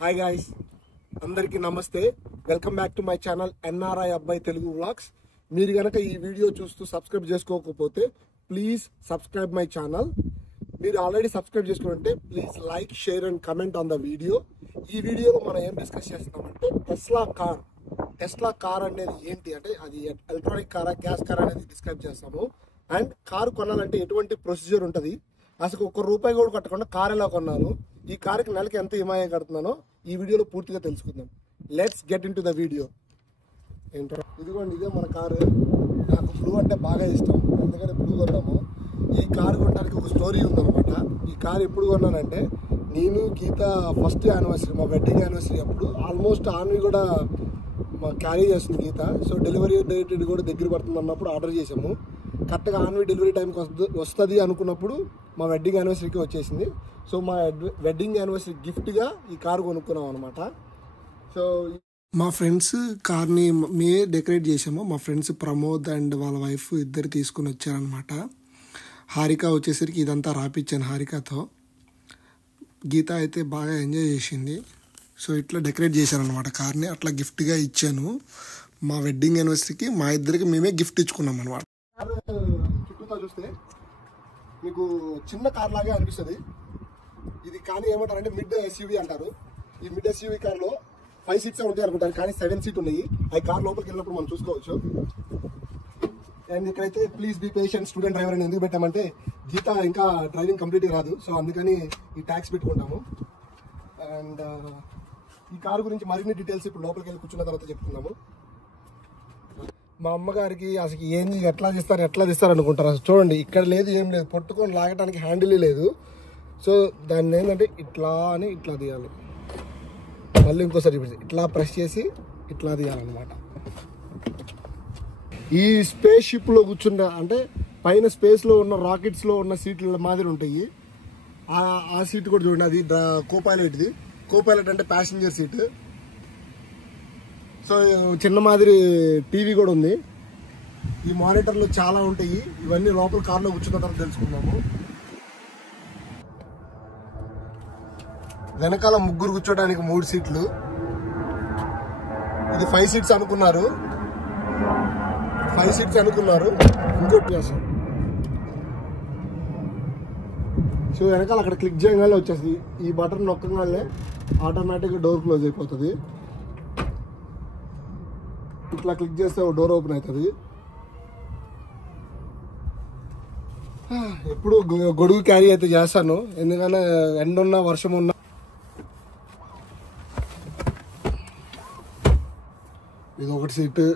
Hi guys, అందరికీ నమస్తే. Welcome back to my channel NRI అబ్బాయి తెలుగు వ్లాగ్స్. మీరు కనుక ఈ వీడియో చూస్తూ సబ్స్క్రైబ్ చేసుకోకపోతే ప్లీజ్ సబ్స్క్రైబ్ మై ఛానల్. మీరు ఆల్రెడీ సబ్స్క్రైబ్ చేసుకుంటే please like, share and comment on the video. ఈ వీడియోలో మనం ఏం డిస్కస్ చేస్తున్నామంటే టెస్లా కార్ అనేది ఏంటి అంటే అది ఎలక్ట్రానిక్ కారా, గ్యాస్ కార్ అనేది డిస్క్రైబ్ చేస్తాము. అండ్ కారు కొనాలంటే ఎటువంటి ప్రొసీజర్ ఉంటుంది, అసలు ₹1 కూడా కట్టకుండా కార్ ఎలా కొన్నాను, ఈ కారుకి నెలకి ఎంత ఈఎంఐ కడుతున్నానో ఈ వీడియోలో పూర్తిగా తెలుసుకుందాం. Let's get in to the video. ఏంటో ఇదిగోండి, ఇదే మన కారు. నాకు బ్లూ అంటే బాగా ఇష్టం, అందుకని బ్లూ కొన్నాము. ఈ కారు కొనడానికి ఒక స్టోరీ ఉందన్నమాట. ఈ కారు ఎప్పుడు కొన్నానంటే, నేను గీత ఫస్ట్ యానివర్సరీ, మా వెడ్డింగ్ యానివర్సరీ అప్పుడు. ఆల్మోస్ట్ ఆన్వి కూడా మా క్యారీ చేస్తుంది గీత. సో డెలివరీ డేట్ కూడా దగ్గర పడుతుంది అన్నప్పుడు ఆర్డర్ చేసాము. కరెక్ట్గా ఆన్వి డెలివరీ టైంకి వస్తుంది అనుకున్నప్పుడు మా వెడ్డింగ్ యానివర్సరీకి వచ్చేసింది. సో మా వెడ్డింగ్ యానివర్సరీ గిఫ్ట్గా ఈ కారు కొనుక్కున్నాం అనమాట. సో మా ఫ్రెండ్స్ కార్ని మేమే డెకరేట్ చేసాము. మా ఫ్రెండ్స్ ప్రమోద్ అండ్ వాళ్ళ వైఫ్ ఇద్దరు తీసుకుని వచ్చారనమాట. హారిక వచ్చేసరికి ఇదంతా రాపిచ్చాను హారికతో. గీత అయితే బాగా ఎంజాయ్ చేసింది. సో ఇట్లా డెకరేట్ చేశాను అనమాట కార్ని. అట్లా గిఫ్ట్గా ఇచ్చాను. మా వెడ్డింగ్ యానివర్సరీకి మా ఇద్దరికి మేమే గిఫ్ట్ ఇచ్చుకున్నాం అనమాట. చుట్టూతో చూస్తే మీకు చిన్న కార్ లాగే అనిపిస్తుంది ఇది, కానీ ఏమంటారంటే మిడ్ ఎస్యూవీ అంటారు. ఈ మిడ్ ఎస్యూవీ కార్లో 5 సీట్స్ ఉంటాయి అనుకుంటారు, కానీ 7 సీట్ ఉన్నాయి. ఆ కార్ లోపలికి వెళ్ళినప్పుడు మనం చూసుకోవచ్చు. అండ్ ఇక్కడైతే please be patient student driver అని ఎందుకు పెట్టామంటే, గీత ఇంకా డ్రైవింగ్ కంప్లీట్గా రాదు. సో అందుకని ఈ ట్యాక్స్ పెట్టుకుంటాము. అండ్ ఈ కారు గురించి మరిన్ని డీటెయిల్స్ ఇప్పుడు లోపలికి వెళ్ళి కూర్చున్న తర్వాత చెప్తున్నాము. మా అమ్మగారికి అసలు ఏంది ఎట్లా తీస్తారు అనుకుంటారు. అసలు చూడండి, ఇక్కడ లేదు, ఏం లేదు, పట్టుకొని లాగడానికి హ్యాండిల్ లేదు. సో దాన్ని ఏంటంటే ఇట్లా అని ఇట్లా తీయాలి, మళ్ళీ ఇంకోసారి ఇట్లా ప్రెస్ చేసి ఇట్లా తీయాలన్నమాట. ఈ స్పేస్ షిప్లో కూర్చున్న అంటే పైన స్పేస్లో ఉన్న రాకెట్స్లో ఉన్న సీట్ల మాదిరి ఉంటాయి. ఆ సీట్ కూడా చూడండి, అది కోపైలట్ది. కోపైలట్ అంటే ప్యాసింజర్ సీట్. సో చిన్న మాదిరి టీవీ కూడా ఉంది. ఈ మానిటర్లు చాలా ఉంటాయి. ఇవన్నీ లోపల కార్లో కూర్చున్న తర్వాత తెలుసుకున్నాము. వెనకాల ముగ్గురు కూర్చోడానికి 3 సీట్లు. ఇది 5 సీట్స్ అనుకున్నారు. ఇంకోటి చేస్తాం. సో వెనకాల అక్కడ క్లిక్ చేయగానే వచ్చేస్తుంది. ఈ బటన్ నొక్కగానే ఆటోమేటిక్గా డోర్ క్లోజ్ అయిపోతుంది. ఇట్లా క్లిక్ చేస్తే డోర్ ఓపెన్ అవుతుంది. ఎప్పుడు గొడుగు క్యారీ అయితే చేస్తాను, ఎందుకంటే ఎండ ఉన్నా వర్షం ఉన్నా. ఇది ఒకటి సీటు.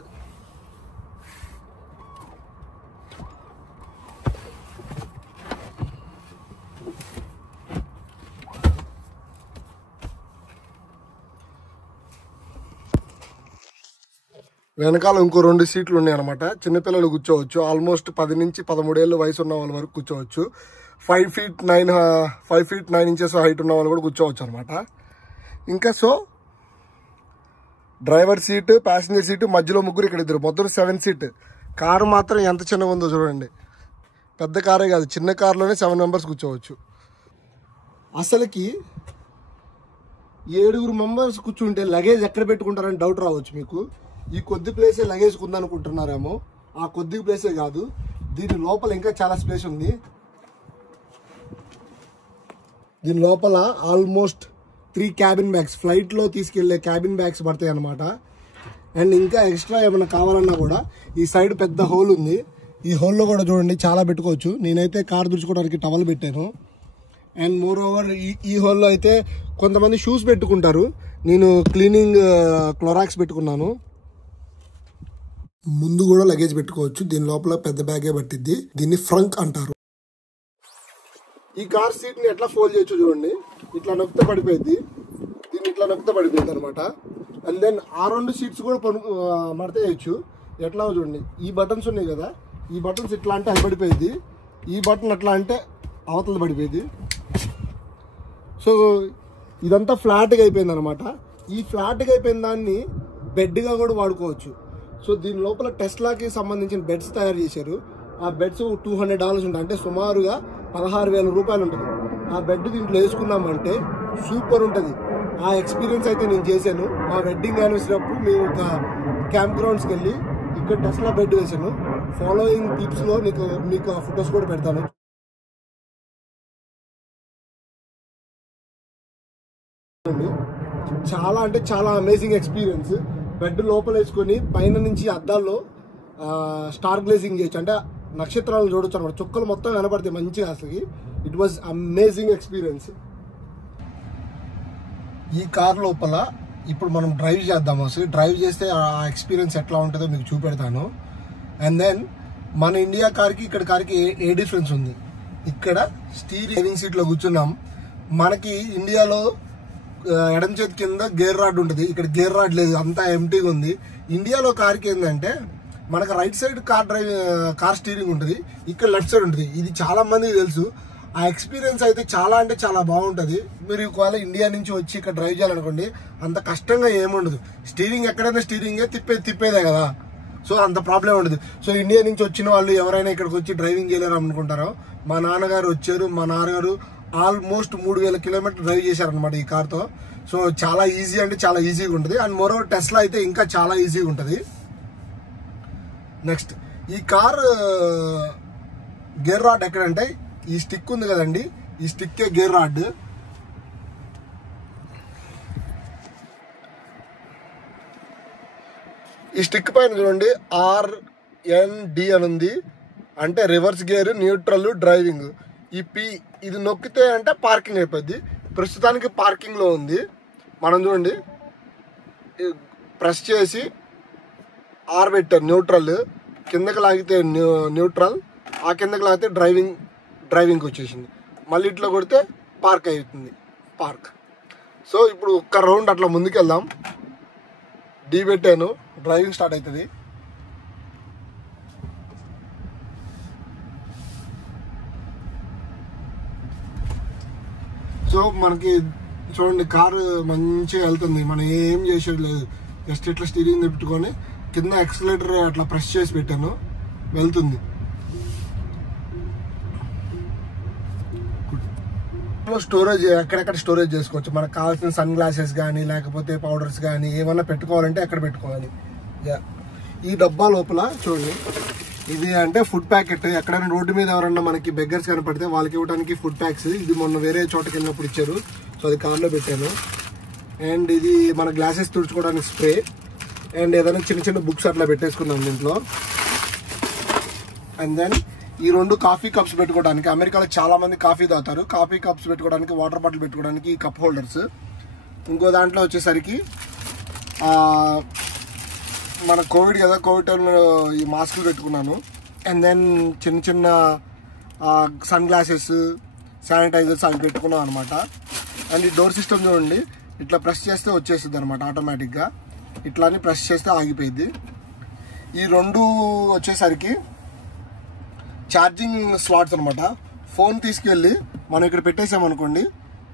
వెనకాల ఇంకో 2 సీట్లు ఉన్నాయి అనమాట. చిన్నపిల్లలు కూర్చోవచ్చు. ఆల్మోస్ట్ 10 నుంచి 13 ఏళ్ళ వయసు ఉన్న వాళ్ళ వరకు కూర్చోవచ్చు. 5 feet 9 inches హైట్ ఉన్న వాళ్ళు కూడా కూర్చోవచ్చు అనమాట. ఇంకా so driver seat, passenger seat, మధ్యలో ముగ్గురు, ఇక్కడ ఇద్దరు, మొత్తం 7 సీట్. కారు మాత్రం ఎంత చిన్నగా ఉందో చూడండి. పెద్ద కారే కాదు, చిన్న కారులోనే 7 మెంబర్స్ కూర్చోవచ్చు. అసలుకి 7 మెంబర్స్ కూర్చుంటే లగేజ్ ఎక్కడ పెట్టుకుంటారని డౌట్ రావచ్చు మీకు. ఈ కొద్ది ప్లేసే లగేజ్ ఉందనుకుంటున్నారేమో. ఆ కొద్ది ప్లేసే కాదు, దీని లోపల ఇంకా చాలా స్పేస్ ఉంది. దీని లోపల ఆల్మోస్ట్ 3 క్యాబిన్ బ్యాగ్స్, ఫ్లైట్లో తీసుకెళ్లే క్యాబిన్ బ్యాగ్స్ పడతాయి అనమాట. అండ్ ఇంకా ఎక్స్ట్రా ఏమైనా కావాలన్నా కూడా ఈ సైడ్ పెద్ద హోల్ ఉంది. ఈ హోల్లో కూడా చూడండి చాలా పెట్టుకోవచ్చు. నేనైతే కార్ తుడుచుకోవడానికి టవల్ పెట్టాను. అండ్ మోర్ ఓవర్ ఈ హోల్లో అయితే కొంతమంది షూస్ పెట్టుకుంటారు. నేను క్లీనింగ్ క్లోరాక్స్ పెట్టుకున్నాను. ముందు కూడా లగేజ్ పెట్టుకోవచ్చు. దీని లోపల పెద్ద బ్యాగే పట్టిద్ది. దీన్ని ఫ్రంక్ అంటారు. ఈ కార్ సీట్ ని ఎట్లా ఫోల్డ్ చేయొచ్చు చూడండి. ఇట్లా నొక్కితే పడిపోయింది, దీన్ని ఇట్లా నొక్కితే పడిపోయింది అనమాట. అండ్ దెన్ ఆ 2 సీట్స్ కూడా మడత చేయొచ్చు. ఎట్లా చూడండి, ఈ బటన్స్ ఉన్నాయి కదా, ఈ బటన్స్ ఇట్లా అంటే అది పడిపోయింది, ఈ బటన్ అట్లా అంటే అవతల పడిపోయింది. సో ఇదంతా ఫ్లాట్గా అయిపోయింది అనమాట. ఈ ఫ్లాట్గా అయిపోయిన దాన్ని బెడ్గా కూడా వాడుకోవచ్చు. సో దీని లోపల టెస్లాకి సంబంధించిన బెడ్స్ తయారు చేశారు. ఆ బెడ్స్ $200 ఉంటాయి, అంటే సుమారుగా 16,000 రూపాయలు ఉంటుంది. ఆ బెడ్ దీంట్లో వేసుకున్నామంటే సూపర్ ఉంటుంది. ఆ ఎక్స్పీరియన్స్ అయితే నేను చేశాను. మా వెడ్డింగ్ యానివర్సరీ అప్పుడు మేము ఒక క్యాంప్ గ్రౌండ్స్కి వెళ్ళి ఇక్కడ టెస్లా బెడ్ వేసాను. ఫాలోయింగ్ క్లిప్స్లో మీకు ఆ ఫొటోస్ కూడా పెడతాను. చాలా అంటే చాలా అమేజింగ్ ఎక్స్పీరియన్స్. బెడ్ లోపల వేసుకొని పైన నుంచి అద్దాల్లో స్టార్ గ్లేజింగ్ చేయొచ్చు, అంటే నక్షత్రాలను చూడొచ్చు అనమాట. చుక్కలు మొత్తం కనపడతాయి మంచిగా. అసలు ఇట్ వాజ్ అమేజింగ్ ఎక్స్పీరియన్స్. ఈ కార్ లోపల ఇప్పుడు మనం డ్రైవ్ చేద్దాము. అసలు డ్రైవ్ చేస్తే ఆ ఎక్స్పీరియన్స్ ఎట్లా ఉంటుందో మీకు చూపెడతాను. అండ్ దెన్ మన ఇండియా కార్కి ఇక్కడ కార్కి ఏ డిఫరెన్స్ ఉంది. ఇక్కడ స్టీరింగ్ సీట్లో కూర్చున్నాం. మనకి ఇండియాలో ఎడం చేతి కింద గేర్ రాడ్ ఉంటుంది, ఇక్కడ గేర్ రాడ్ లేదు, అంతా ఎంటీగా ఉంది. ఇండియాలో కార్కి ఏంటంటే మనకు రైట్ సైడ్ కార్ స్టీరింగ్ ఉంటుంది, ఇక్కడ లెఫ్ట్ సైడ్ ఉంటుంది. ఇది చాలా మందికి తెలుసు. ఆ ఎక్స్పీరియన్స్ అయితే చాలా అంటే చాలా బాగుంటుంది. మీరు ఒకవేళ ఇండియా నుంచి వచ్చి ఇక్కడ డ్రైవ్ చేయాలనుకోండి, అంత కష్టంగా ఏముండదు. స్టీరింగ్ ఎక్కడైనా స్టీరింగే తిప్పేదే కదా, సో అంత ప్రాబ్లం ఉండదు. సో ఇండియా నుంచి వచ్చిన వాళ్ళు ఎవరైనా ఇక్కడికి వచ్చి డ్రైవింగ్ చేయలేరు అనుకుంటారో, మా నాన్నగారు వచ్చారు. మా నాన్నగారు ఆల్మోస్ట్ 3000 కిలోమీటర్ డ్రైవ్ చేశారనమాట ఈ కార్తో. సో చాలా ఈజీ అంటే చాలా ఈజీగా ఉంటుంది. అండ్ మోరోవర్ టెస్లా అయితే ఇంకా చాలా ఈజీగా ఉంటుంది. నెక్స్ట్ ఈ కార్ గేర్ రాడ్ ఎక్కడంటే ఈ స్టిక్ ఉంది కదండి, ఈ స్టిక్కే గేర్ రాడ్. ఈ స్టిక్ పైన చూడండి RND అని ఉంది, అంటే రివర్స్ గేర్, న్యూట్రల్, డ్రైవింగ్. ఈ P ఇది నొక్కితే అంటే పార్కింగ్ అయిపోద్ది. ప్రస్తుతానికి పార్కింగ్లో ఉంది. మనం చూడండి ప్రెస్ చేసి R పెట్టారు న్యూట్రల్, కిందకి లాగితే న్యూట్రల్, ఆ కిందకి లాగితే డ్రైవింగ్కి వచ్చేసింది. మళ్ళీ ఇట్లా కొడితే పార్క్ అవుతుంది, పార్క్. సో ఇప్పుడు ఒక్క రౌండ్ అట్లా ముందుకు వెళ్దాం. D పెట్టాను, డ్రైవింగ్ స్టార్ట్ అవుతుంది. సో మనకి చూడండి కారు మంచిగా వెళ్తుంది, మనం ఏం చేసేది లేదు. జస్ట్ ఇట్లా స్టీరింగ్ తిప్పుకొని కింద ఎక్సలేటర్ అట్లా ప్రెస్ చేసి పెట్టాను, వెళ్తుంది. స్టోరేజ్ ఎక్కడెక్కడ స్టోరేజ్ చేసుకోవచ్చు. మనకు కావాల్సిన సన్ గ్లాసెస్ కానీ లేకపోతే పౌడర్స్ కానీ ఏమన్నా పెట్టుకోవాలంటే ఎక్కడ పెట్టుకోవాలి. ఈ డబ్బా లోపల చూడండి, ఇది అంటే ఫుడ్ ప్యాకెట్. ఎక్కడైనా రోడ్డు మీద ఎవరన్నా మనకి బెగ్గర్స్ కనపడితే వాళ్ళకి ఇవ్వడానికి ఫుడ్ ప్యాక్స్. ఇది మొన్న వేరే చోటకి వెళ్ళినప్పుడు ఇచ్చారు, సో అది కార్లో పెట్టాను. అండ్ ఇది మన గ్లాసెస్ తుడుచుకోవడానికి స్ప్రే. అండ్ ఏదైనా చిన్న చిన్న బుక్స్ అట్లా పెట్టేసుకున్నాం దీంట్లో. అండ్ దెన్ ఈ 2 కాఫీ కప్స్ పెట్టుకోవడానికి, అమెరికాలో చాలా మంది కాఫీ తాగుతారు, కాఫీ కప్స్ పెట్టుకోవడానికి, వాటర్ బాటిల్ పెట్టుకోవడానికి ఈ కప్ హోల్డర్స్. ఇంకో దాంట్లో వచ్చేసరికి మన కోవిడ్ కదా, కోవిడ్ టైంలో ఈ మాస్కులు పెట్టుకున్నాను. అండ్ దెన్ చిన్న చిన్న సన్ గ్లాసెస్, శానిటైజర్స్ అవి పెట్టుకున్నాం అనమాట. అండ్ ఈ డోర్ సిస్టమ్ చూడండి, ఇట్లా ప్రెస్ చేస్తే వచ్చేస్తుంది అనమాట ఆటోమేటిక్గా. ఇట్లా అని ప్రెస్ చేస్తే ఆగిపోయింది. ఈ 2 వచ్చేసరికి ఛార్జింగ్ స్లాట్స్ అనమాట. ఫోన్ తీసుకెళ్ళి మనం ఇక్కడ పెట్టేసామనుకోండి,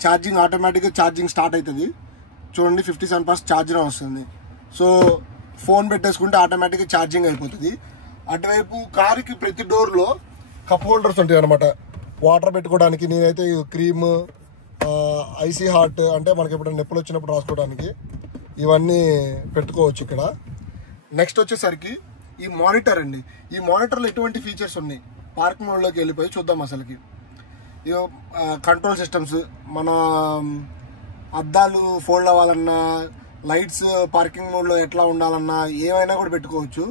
ఛార్జింగ్ ఆటోమేటిక్గా ఛార్జింగ్ స్టార్ట్ అవుతుంది. చూడండి 57% ఛార్జర్ వస్తుంది. సో ఫోన్ పెట్టేసుకుంటే ఆటోమేటిక్గా ఛార్జింగ్ అయిపోతుంది. అటువైపు కారుకి ప్రతి డోర్లో కప్ హోల్డర్స్ ఉంటాయి అనమాట, వాటర్ పెట్టుకోవడానికి. నేనైతే క్రీమ్, ఐసీ హాట్ అంటే మనకి ఎప్పుడు నొప్పులు వచ్చినప్పుడు రాసుకోవడానికి ఇవన్నీ పెట్టుకోవచ్చు ఇక్కడ. నెక్స్ట్ వచ్చేసరికి ఈ మానిటర్ అండి. ఈ మానిటర్లో ఎటువంటి ఫీచర్స్ ఉన్నాయి, పార్కింగ్ మోడ్లోకి వెళ్ళిపోయి చూద్దాం. అసలుకి కంట్రోల్ సిస్టమ్స్, మన అద్దాలు ఫోల్డ్ అవ్వాలన్నా, లైట్స్ పార్కింగ్ మోడ్లో ఎట్లా ఉండాలన్నా ఏమైనా కూడా పెట్టుకోవచ్చు.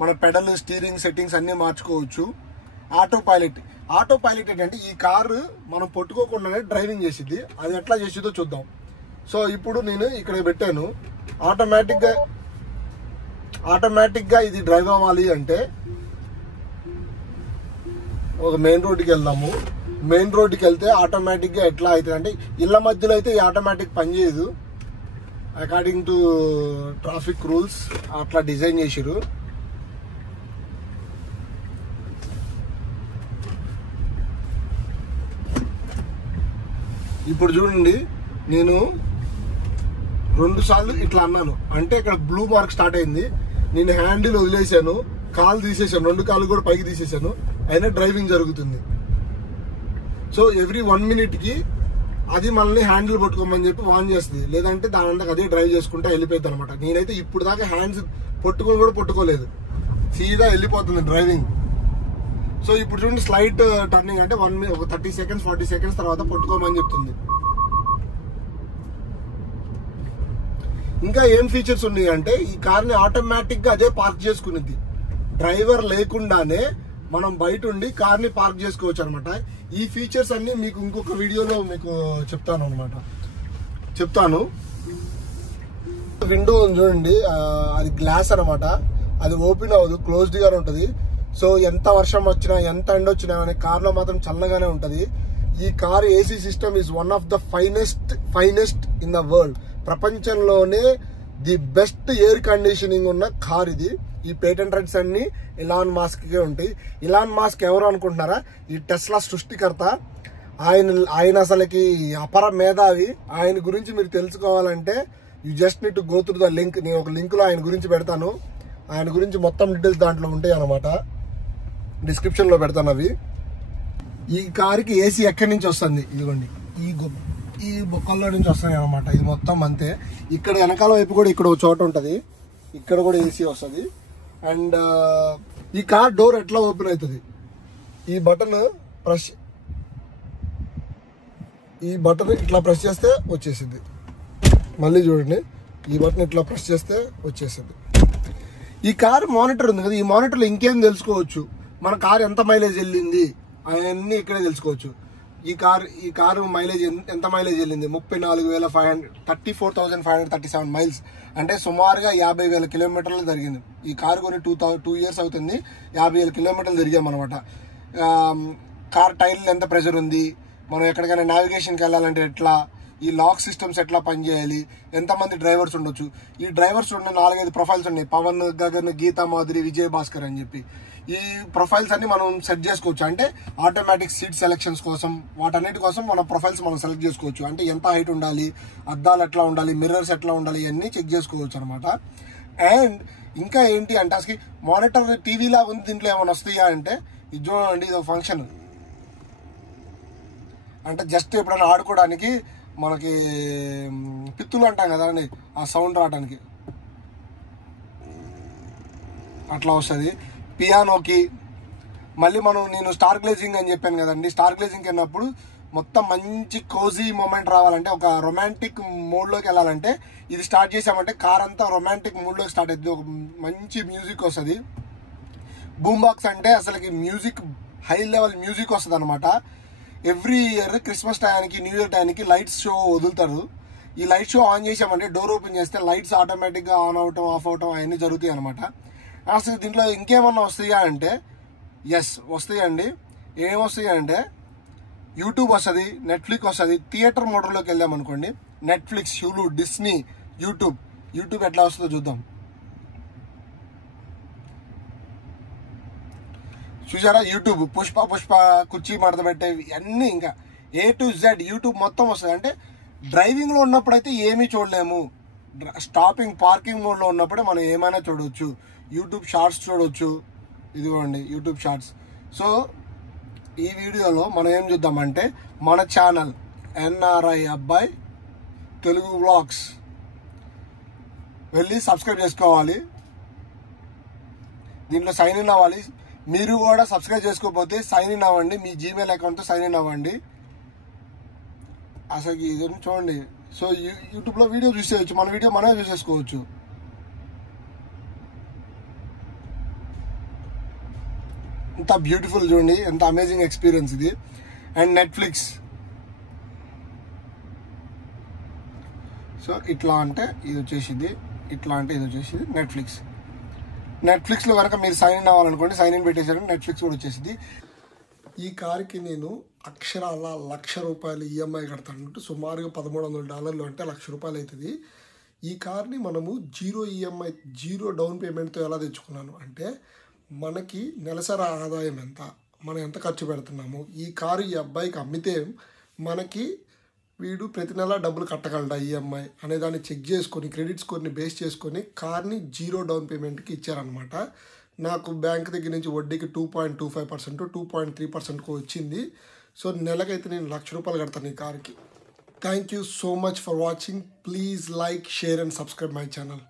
మన పెడల్, స్టీరింగ్ సెట్టింగ్స్ అన్నీ మార్చుకోవచ్చు. ఆటో పైలట్ ఏంటంటే ఈ కారు మనం పట్టుకోకుండానే డ్రైవింగ్ చేసిద్ది. అది ఎట్లా చేసిద్దో చూద్దాం. సో ఇప్పుడు నేను ఇక్కడ పెట్టాను, ఆటోమేటిక్గా ఇది డ్రైవ్ అవ్వాలి అంటే ఒక మెయిన్ రోడ్డుకి వెళ్దాము. మెయిన్ రోడ్డుకి వెళ్తే ఆటోమేటిక్గా ఎట్లా అవుతుంది అంటే, ఇళ్ళ మధ్యలో అయితే ఈ ఆటోమేటిక్ పనిచేయదు. అకార్డింగ్ టు ట్రాఫిక్ రూల్స్ అట్లా డిజైన్ చేసిరు. ఇప్పుడు చూడండి, నేను 2 సార్లు ఇట్లా అన్నాను అంటే ఇక్కడ బ్లూ మార్క్ స్టార్ట్ అయింది. నేను హ్యాండిల్ వదిలేసాను, కాలు తీసేసాను, 2 కాళ్ళు కూడా పైకి తీసేసాను, అయినా డ్రైవింగ్ జరుగుతుంది. సో ఎవ్రీ 1 minute అది మనల్ని హ్యాండిల్ పట్టుకోమని చెప్పి వాన్ చేస్తుంది, లేదంటే దాని అంతా అదే డ్రైవ్ చేసుకుంటా వెళ్ళిపోద్ది అనమాట. నేనైతే ఇప్పుడు దాకా హ్యాండ్స్ పట్టుకొని కూడా పట్టుకోలేదు, సీదా వెళ్ళిపోతుంది డ్రైవింగ్. సో ఇప్పుడు చూడండి స్లైట్ టర్నింగ్ అంటే ఒక 30 సెకండ్స్ 40 సెకండ్స్ తర్వాత పట్టుకోమని చెప్తుంది. ఇంకా ఏం ఫీచర్స్ ఉన్నాయి అంటే ఈ కార్ని ఆటోమేటిక్ గా అదే పార్క్ చేసుకునేది, డ్రైవర్ లేకుండానే మనం బయట ఉండి కార్ని పార్క్ చేసుకోవచ్చు అనమాట. ఈ ఫీచర్స్ అన్ని మీకు ఇంకొక వీడియోలో మీకు చెప్తాను. విండో చూడండి, అది గ్లాస్ అనమాట, అది ఓపెన్ అవ్వదు, క్లోజ్డ్ గానే ఉంటది. సో ఎంత వర్షం వచ్చినా ఎంత ఎండ వచ్చినా కానీ కార్లో మాత్రం చల్లగానే ఉంటది. ఈ car AC system is one of the finest in the world. ప్రపంచంలోనే ది బెస్ట్ ఎయిర్ కండిషనింగ్ ఉన్న కార్ ఇది. ఈ పేటెంట్ రైట్స్ అన్ని ఇలాన్ మాస్క్ కే ఉంటాయి. ఇలాన్ మాస్క్ ఎవరు అనుకుంటున్నారా? ఈ టెస్లా సృష్టికర్త. ఆయన అసలుకి అపర మేధావి. ఆయన గురించి మీరు తెలుసుకోవాలంటే you just need to go through the link. నేను ఒక లింక్ లో ఆయన గురించి పెడతాను. ఆయన గురించి మొత్తం డీటెయిల్స్ దాంట్లో ఉంటాయి అనమాట, డిస్క్రిప్షన్ లో పెడతాను అవి. ఈ కార్కి ఏసీ ఎక్కడి నుంచి వస్తుంది? ఇదిగోండి, ఈ బొక్కల్లో నుంచి వస్తాయి అనమాట. ఇది మొత్తం అంతే. ఇక్కడ వెనకాల వైపు కూడా ఇక్కడ ఒక చోట ఉంటది, ఇక్కడ కూడా ఏసీ వస్తుంది. అండ్ ఈ కార్ డోర్ ఎట్లా ఓపెన్ అవుతుంది? ఈ బటన్ ఇట్లా ప్రెస్ చేస్తే వచ్చేసింది. మళ్ళీ చూడండి, ఈ బటన్ ఇట్లా ప్రెస్ చేస్తే వచ్చేసింది. ఈ కార్ మానిటర్ ఉంది కదా, ఈ మానిటర్లో ఇంకేం తెలుసుకోవచ్చు, మన కార్ ఎంత మైలేజ్ వెళ్ళింది అవన్నీ ఇక్కడే తెలుసుకోవచ్చు. ఈ కారు మైలేజ్ ఎంత మైలేజ్ వెళ్ళింది? 34,537 మైల్స్, అంటే సుమారుగా 50,000 కిలోమీటర్లు జరిగింది. ఈ కారు కొని 2 ఇయర్స్ అవుతుంది, 50,000 కిలోమీటర్లు తిరిగామన్నమాట. కార్ టైర్లు ఎంత ప్రెషర్ ఉంది, మనం ఎక్కడికైనా నావిగేషన్కి వెళ్ళాలంటే ఎట్లా, ఈ లాక్ సిస్టమ్స్ ఎట్లా పనిచేయాలి, ఎంతమంది డ్రైవర్స్ ఉండొచ్చు. ఈ డ్రైవర్స్ ఉన్న 4-5 ప్రొఫైల్స్ ఉన్నాయి, పవన్, గగన్, గీతా మాధురి, విజయ్ భాస్కర్ అని చెప్పి. ఈ ప్రొఫైల్స్ అన్ని మనం సెట్ చేసుకోవచ్చు. అంటే ఆటోమేటిక్ సీట్ సెలెక్షన్స్ కోసం, వాటన్నిటి కోసం మన ప్రొఫైల్స్ మనం సెలెక్ట్ చేసుకోవచ్చు. అంటే ఎంత హైట్ ఉండాలి, అద్దాలు ఎట్లా ఉండాలి, మిర్రర్స్ ఎట్లా ఉండాలి, ఇవన్నీ చెక్ చేసుకోవచ్చు అనమాట. అండ్ ఇంకా ఏంటి అంటే అసలు మానిటర్ టీవీ లాగా ఉంది, దీంట్లో ఏమైనా వస్తాయా అంటే ఇది చూడండి, ఇది ఫంక్షన్. అంటే జస్ట్ ఎప్పుడైనా ఆడుకోవడానికి మనకి పిత్తులు అంటాం కదా అండి, ఆ సౌండ్ రావడానికి అట్లా వస్తుంది. పియానోకి మళ్ళీ నేను స్టార్ గ్లేజింగ్ అని చెప్పాను కదండి, స్టార్ గ్లేజింగ్కి వెళ్ళినప్పుడు మొత్తం మంచి కోజీ మూమెంట్ రావాలంటే, ఒక రొమాంటిక్ మూడ్లోకి వెళ్ళాలంటే ఇది స్టార్ట్ చేసామంటే కార్ అంతా రొమాంటిక్ మూడ్లోకి స్టార్ట్ అవుతుంది. ఒక మంచి మ్యూజిక్ వస్తుంది. బూమ్ బాక్స్ అంటే అసలుకి మ్యూజిక్, హై లెవెల్ మ్యూజిక్ వస్తుంది అనమాట. ఎవ్రీ ఇయర్ క్రిస్మస్ టైంకి, న్యూ ఇయర్ టైంకి లైట్స్ షో వదులుతారు. ఈ లైట్ షో ఆన్ చేసామంటే, డోర్ ఓపెన్ చేస్తే లైట్స్ ఆటోమేటిక్గా ఆన్ అవటం, ఆఫ్ అవటం అవన్నీ జరుగుతాయి అనమాట. అసలు దీంట్లో ఇంకేమన్నా వస్తాయా అంటే ఎస్ వస్తాయండి. ఏమొస్తాయి అంటే యూట్యూబ్ వస్తుంది, నెట్ఫ్లిక్స్ వస్తుంది. థియేటర్ మోడల్లోకి వెళ్ళాం అనుకోండి, నెట్ఫ్లిక్స్, హులు, డిస్నీ, యూట్యూబ్ ఎట్లా వస్తుందో చూద్దాం. చూసారా, యూట్యూబ్, పుష్ప కుర్చీ మడత పెట్టేవి అన్నీ, ఇంకా A to Z యూట్యూబ్ మొత్తం వస్తుంది. అంటే డ్రైవింగ్లో ఉన్నప్పుడు అయితే ఏమీ చూడలేము, పార్కింగ్ మోడ్లో ఉన్నప్పుడే మనం ఏమైనా చూడవచ్చు. యూట్యూబ్ షార్ట్స్ చూడవచ్చు, ఇదిగోండి యూట్యూబ్ షార్ట్స్. సో ఈ వీడియోలో మనం ఏం చూద్దామంటే, మన ఛానల్ ఎన్ఆర్ఐ అబ్బాయి తెలుగు వ్లాగ్స్ వెళ్ళి సబ్స్క్రైబ్ చేసుకోవాలి, దీంట్లో సైన్ ఇన్ అవ్వాలి. మీరు కూడా సబ్స్క్రైబ్ చేసుకోకపోతే సైన్ ఇన్ అవ్వండి, మీ జీమెయిల్ అకౌంట్తో సైన్ ఇన్ అవ్వండి. అసలు ఇది చూడండి. సో యూట్యూబ్లో వీడియో చూసేయచ్చు, మన వీడియో మనమే చూసేసుకోవచ్చు. ఎంత బ్యూటిఫుల్ చూడండి, ఎంత అమేజింగ్ ఎక్స్పీరియన్స్ ఇది. అండ్ నెట్ఫ్లిక్స్, సో ఇట్లా అంటే ఇది వచ్చేసింది, ఇట్లా అంటే ఇది వచ్చేసింది నెట్ఫ్లిక్స్లో కనుక మీరు సైన్ ఇన్ అవ్వాలనుకోండి, సైన్ ఇన్ పెట్టేసారు, నెట్ఫ్లిక్స్ కూడా వచ్చేసింది. ఈ కార్కి నేను అక్షరాల ₹1,00,000 ఈఎంఐ కడతాను. సుమారుగా $1,300 అంటే ₹1,00,000 అవుతుంది. ఈ కార్ని మనము జీరో ఈఎంఐ, జీరో డౌన్ పేమెంట్తో ఎలా తెచ్చుకున్నాను అంటే, మనకి నెలసరి ఆదాయం ఎంత, మనం ఎంత ఖర్చు పెడుతున్నాము, ఈ కారు ఈ అబ్బాయికి అమ్మితే మనకి వీడు ప్రతి నెల డబ్బులు కట్టగలడా ఈఎంఐ అనే దాన్ని చెక్ చేసుకొని, క్రెడిట్ స్కోర్ని బేస్ చేసుకొని కార్ని జీరో డౌన్ పేమెంట్కి ఇచ్చారనమాట. నాకు బ్యాంక్ దగ్గర నుంచి వడ్డీకి 2.25%, 2.3% వచ్చింది. సో నెలకైతే నేను ₹1,00,000 కడతాను ఈ కార్కి. Thank you so much for watching. Please like, share and subscribe my channel.